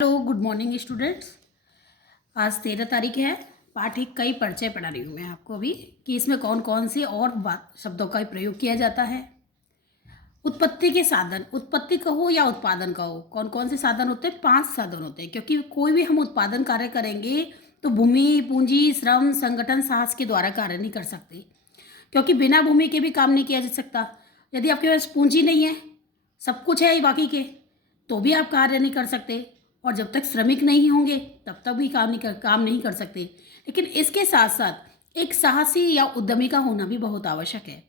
Hello, good morning students. आज 13 तारीख है। पाठ एक कई परिचय पढ़ा रही हूँ मैं आपको अभी कि इसमें कौन कौन से और शब्दों का प्रयोग किया जाता है। उत्पत्ति के साधन, उत्पत्ति कहो या उत्पादन कहो, कौन कौन से साधन होते हैं? 5 साधन होते हैं, क्योंकि कोई भी हम उत्पादन कार्य करेंगे तो भूमि, पूंजी, श्रम, संगठन, साहस के द्वारा कार्य नहीं कर सकते, क्योंकि बिना भूमि के भी काम नहीं किया जा सकता। यदि आपके पास पूंजी नहीं है, सब कुछ है बाकी के, तो भी आप कार्य नहीं कर सकते। और जब तक श्रमिक नहीं होंगे तब तक भी काम नहीं कर सकते। लेकिन इसके साथ साथ एक साहसी या उद्यमी का होना भी बहुत आवश्यक है,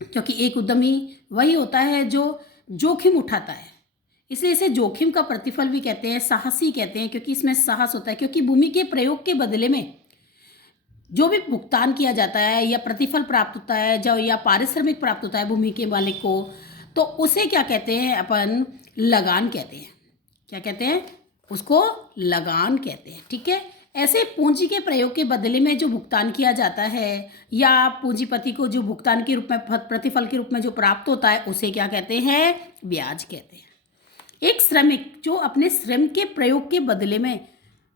क्योंकि एक उद्यमी वही होता है जो जोखिम उठाता है। इसलिए इसे जोखिम का प्रतिफल भी कहते हैं, साहसी कहते हैं, क्योंकि इसमें साहस होता है। क्योंकि भूमि के प्रयोग के बदले में जो भी भुगतान किया जाता है या प्रतिफल प्राप्त होता है, जो या पारिश्रमिक प्राप्त होता है भूमि के मालिक को, तो उसे क्या कहते हैं? अपन लगान कहते हैं। क्या कहते हैं? उसको लगान कहते हैं। ठीक है। ऐसे पूंजी के प्रयोग के बदले में जो भुगतान किया जाता है या पूंजीपति को जो भुगतान के रूप में, प्रतिफल के रूप में जो प्राप्त होता है, उसे क्या कहते हैं? ब्याज कहते हैं। एक श्रमिक जो अपने श्रम के प्रयोग के बदले में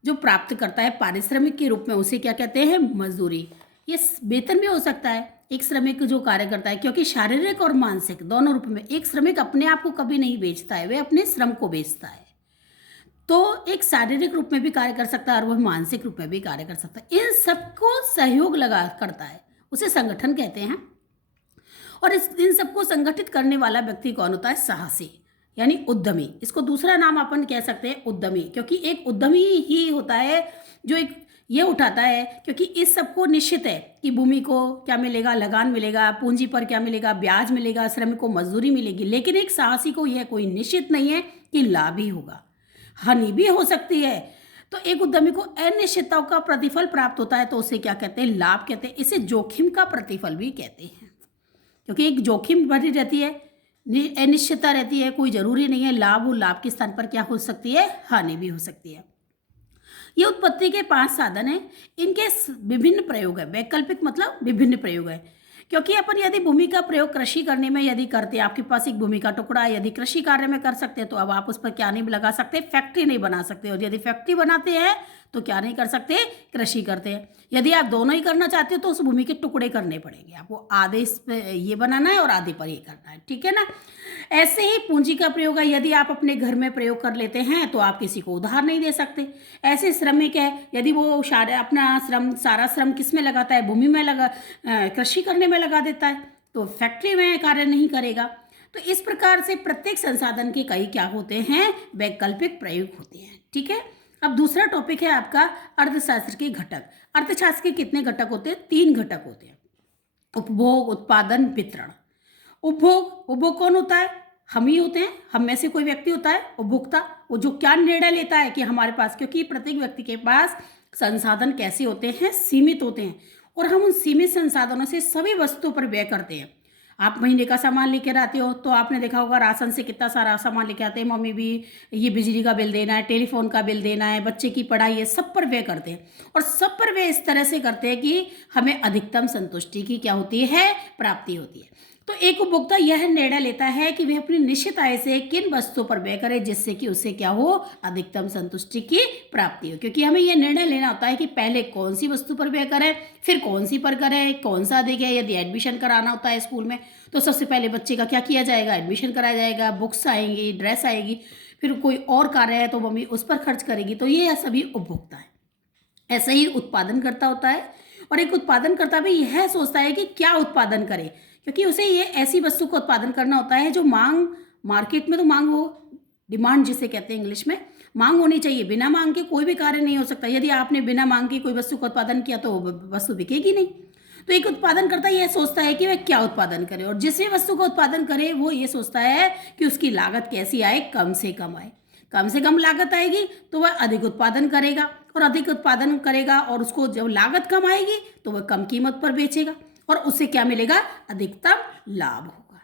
जो प्राप्त करता है पारिश्रमिक के रूप में, उसे क्या कहते हैं? मजदूरी। ये वेतन भी हो सकता है एक श्रमिक जो कार्य करता है, क्योंकि शारीरिक और मानसिक दोनों रूप में एक श्रमिक अपने आप को कभी नहीं बेचता है, वह अपने श्रम को बेचता है। तो एक शारीरिक रूप में भी कार्य कर सकता है और वह मानसिक रूप में भी कार्य कर सकता है। इन सबको सहयोग लगा करता है, उसे संगठन कहते हैं। और इन सबको संगठित करने वाला व्यक्ति कौन होता है? साहसी, यानी उद्यमी। इसको दूसरा नाम अपन कह सकते हैं उद्यमी, क्योंकि एक उद्यमी ही होता है जो एक ये उठाता है, क्योंकि इस सबको निश्चित है कि भूमि को क्या मिलेगा? लगान मिलेगा, पूंजी पर क्या मिलेगा? ब्याज मिलेगा, श्रमिक को मजदूरी मिलेगी। लेकिन एक साहसी को यह कोई निश्चित नहीं है कि लाभ ही होगा, हानि भी हो सकती है। तो एक उद्यमी को अनिश्चितताओं का प्रतिफल प्राप्त होता है, तो उसे क्या कहते हैं? लाभ कहते हैं। इसे जोखिम का प्रतिफल भी कहते हैं, क्योंकि एक जोखिम भरी रहती है, अनिश्चितता रहती है, कोई जरूरी नहीं है लाभ हो। लाभ के स्थान पर क्या हो सकती है? हानि भी हो सकती है। ये उत्पत्ति के 5 साधन हैं। इनके विभिन्न प्रयोग है। वैकल्पिक मतलब विभिन्न प्रयोग है, क्योंकि अपन यदि भूमि का प्रयोग कृषि करने में यदि करते हैं, आपके पास एक भूमि का टुकड़ा है, यदि कृषि कार्य में कर सकते हैं, तो अब आप उस पर क्या नहीं लगा सकते? फैक्ट्री नहीं बना सकते। और यदि फैक्ट्री बनाते हैं तो क्या नहीं कर सकते? कृषि करते हैं। यदि आप दोनों ही करना चाहते हो तो उस भूमि के टुकड़े करने पड़ेंगे आपको, आधे इस पे ये बनाना है और आधे पर ये करना है। ठीक है ना। ऐसे ही पूंजी का प्रयोग है। यदि आप अपने घर में प्रयोग कर लेते हैं तो आप किसी को उधार नहीं दे सकते। ऐसे श्रमिक है, यदि वो अपना श्रम, सारा श्रम किस में लगाता है? भूमि में लगा, कृषि करने में लगा देता है, तो फैक्ट्री में कार्य नहीं करेगा। तो इस प्रकार से प्रत्येक संसाधन के कई क्या होते हैं? वैकल्पिक प्रयोग होते हैं। ठीक है। अब दूसरा टॉपिक है आपका अर्थशास्त्र के घटक। अर्थशास्त्र के कितने घटक होते हैं? 3 घटक होते हैं: उपभोग, उत्पादन, वितरण। उपभोग कौन होता है? हम ही होते हैं। हम में से कोई व्यक्ति होता है उपभोक्ता, वो जो क्या निर्णय लेता है कि हमारे पास, क्योंकि प्रत्येक व्यक्ति के पास संसाधन कैसे होते हैं? सीमित होते हैं, और हम उन सीमित संसाधनों से सभी वस्तुओं पर व्यय करते हैं। आप महीने का सामान लेकर आते हो तो आपने देखा होगा राशन से कितना सारा सामान लेके आते हैं। मम्मी भी ये बिजली का बिल देना है, टेलीफोन का बिल देना है, बच्चे की पढ़ाई है, सब पर व्यय करते हैं। और सब पर व्यय इस तरह से करते हैं कि हमें अधिकतम संतुष्टि की क्या होती है? प्राप्ति होती है। तो एक उपभोक्ता यह निर्णय लेता है कि वह अपनी निश्चित आय से किन वस्तुओं पर व्यय करे, जिससे कि उससे क्या हो? अधिकतम संतुष्टि की प्राप्ति हो। क्योंकि हमें यह निर्णय लेना होता है कि पहले कौन सी वस्तु पर व्यय करें, फिर कौन सी पर करें, कौन सा अधिक है। यदि एडमिशन कराना होता है स्कूल में, तो सबसे पहले बच्चे का क्या किया जाएगा? एडमिशन कराया जाएगा, बुक्स आएंगी, ड्रेस आएगी। फिर कोई और कार्य है तो मम्मी उस पर खर्च करेगी। तो ये सभी उपभोक्ता है। ऐसा ही उत्पादनकर्ता होता है, और एक उत्पादनकर्ता भी यह सोचता है कि क्या उत्पादन करे, क्योंकि उसे ये ऐसी वस्तु का उत्पादन करना होता है जो मांग, मार्केट में तो मांग हो, डिमांड जिसे कहते हैं इंग्लिश में, मांग होनी चाहिए। बिना मांग के कोई भी कार्य नहीं हो सकता। यदि आपने बिना मांग के कोई वस्तु का उत्पादन किया तो वस्तु बिकेगी नहीं। तो एक उत्पादनकर्ता यह सोचता है कि वह क्या उत्पादन करे, और जिस भी वस्तु का उत्पादन करे वो ये सोचता है कि उसकी लागत कैसी आए? कम से कम आए। कम से कम लागत आएगी तो वह अधिक उत्पादन करेगा, और अधिक उत्पादन करेगा और उसको जब लागत कम आएगी तो वह कम कीमत पर बेचेगा, और उससे क्या मिलेगा? अधिकतम लाभ होगा।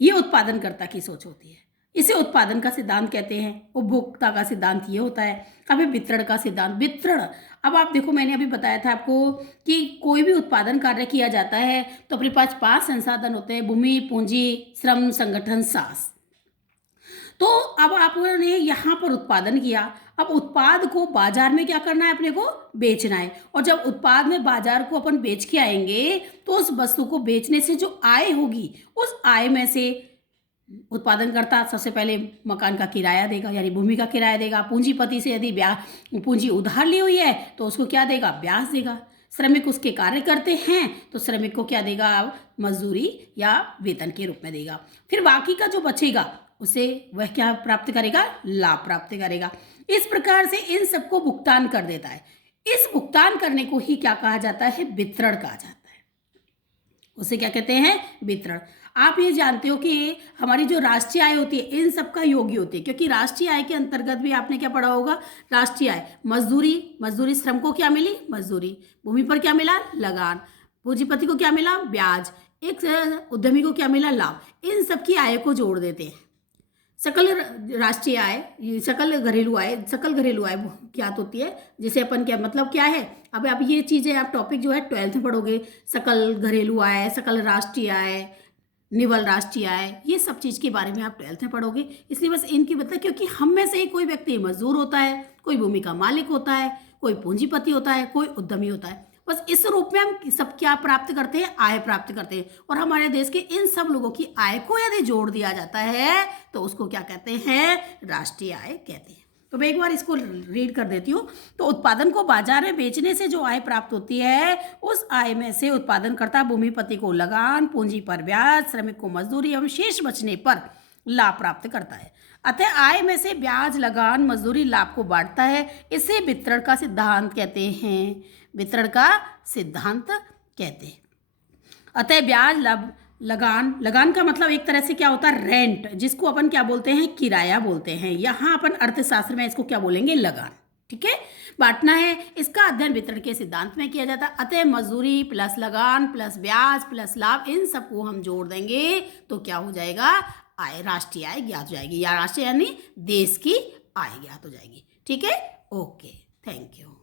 ये उत्पादनकर्ता की सोच होती है। इसे उत्पादन का सिद्धांत कहते हैं। उपभोक्ता का सिद्धांत ये होता है। अभी वितरण का सिद्धांत। वितरण, अब आप देखो, मैंने अभी बताया था आपको कि कोई भी उत्पादन कार्य किया जाता है तो अपने पास 5 संसाधन होते हैं: भूमि, पूंजी, श्रम, संगठन, साहस। तो अब आपने यहाँ पर उत्पादन किया, अब उत्पाद को बाजार में क्या करना है, अपने को बेचना है। और जब उत्पाद में बाजार को अपन बेच के आएंगे तो उस वस्तु को बेचने से जो आय होगी, उस आय में से उत्पादनकर्ता सबसे पहले मकान का किराया देगा, यानी भूमि का किराया देगा। पूंजीपति से यदि पूंजी उधार ली हुई है तो उसको क्या देगा, ब्याज देगा। श्रमिक उसके कार्य करते हैं तो श्रमिक को क्या देगा, मजदूरी या वेतन के रूप में देगा। फिर बाकी का जो बचेगा उसे वह क्या प्राप्त करेगा, लाभ प्राप्त करेगा। इस प्रकार से इन सबको भुगतान कर देता है। इस भुगतान करने को ही क्या कहा जाता है, वितरण कहा जाता है। उसे क्या कहते हैं, वितरण। आप ये जानते हो कि हमारी जो राष्ट्रीय आय होती है इन सब का योग्य होती है, क्योंकि राष्ट्रीय आय के अंतर्गत भी आपने क्या पढ़ा होगा, राष्ट्रीय आय मजदूरी श्रम को क्या मिली, मजदूरी। भूमि पर क्या मिला, लगान। पूंजीपति को क्या मिला, ब्याज। एक उद्यमी को क्या मिला, लाभ। इन सब की आय को जोड़ देते हैं। सकल राष्ट्रीय आय, सकल घरेलू आय क्या होती है, जिसे अपन क्या मतलब क्या है। अब ये चीज़ें आप टॉपिक जो है 12th में पढ़ोगे। सकल घरेलू आय, सकल राष्ट्रीय आय, निवल राष्ट्रीय आय, ये सब चीज़ के बारे में आप 12th में पढ़ोगे। इसलिए बस इनकी मतलब, क्योंकि हम में से ही कोई व्यक्ति मजदूर होता है, कोई भूमि का मालिक होता है, कोई पूंजीपति होता है, कोई उद्यमी होता है। बस इस रूप में हम सब क्या प्राप्त करते हैं, आय प्राप्त करते हैं। और हमारे देश के इन सब लोगों की आय को यदि जोड़ दिया जाता है तो उसको क्या कहते हैं, राष्ट्रीय आय कहते हैं। तो मैं एक बार इसको रीड कर देती हूँ। तो उत्पादन को बाजार में बेचने से जो आय प्राप्त होती है, उस आय में से उत्पादनकर्ता भूमिपति को लगान, पूंजी पर ब्याज, श्रमिक को मजदूरी एवं शेष बचने पर लाभ प्राप्त करता है। अतः आय में से ब्याज, लगान, मजदूरी, लाभ को बांटता है। इसे वितरण का सिद्धांत कहते हैं। वितरण का सिद्धांत कहते हैं। अतः ब्याज, लगान का मतलब एक तरह से क्या होता है, रेंट, जिसको अपन क्या बोलते हैं, किराया बोलते हैं। यहाँ अपन अर्थशास्त्र में इसको क्या बोलेंगे, लगान। ठीक है, बांटना है। इसका अध्ययन वितरण के सिद्धांत में किया जाता है। अतः मजदूरी प्लस लगान प्लस ब्याज प्लस लाभ, इन सबको हम जोड़ देंगे तो क्या हो जाएगा, आय, राष्ट्रीय आय ज्ञात हो जाएगी, या राष्ट्रीय यानी देश की आय ज्ञात हो जाएगी। ठीक है, ओके, थैंक यू।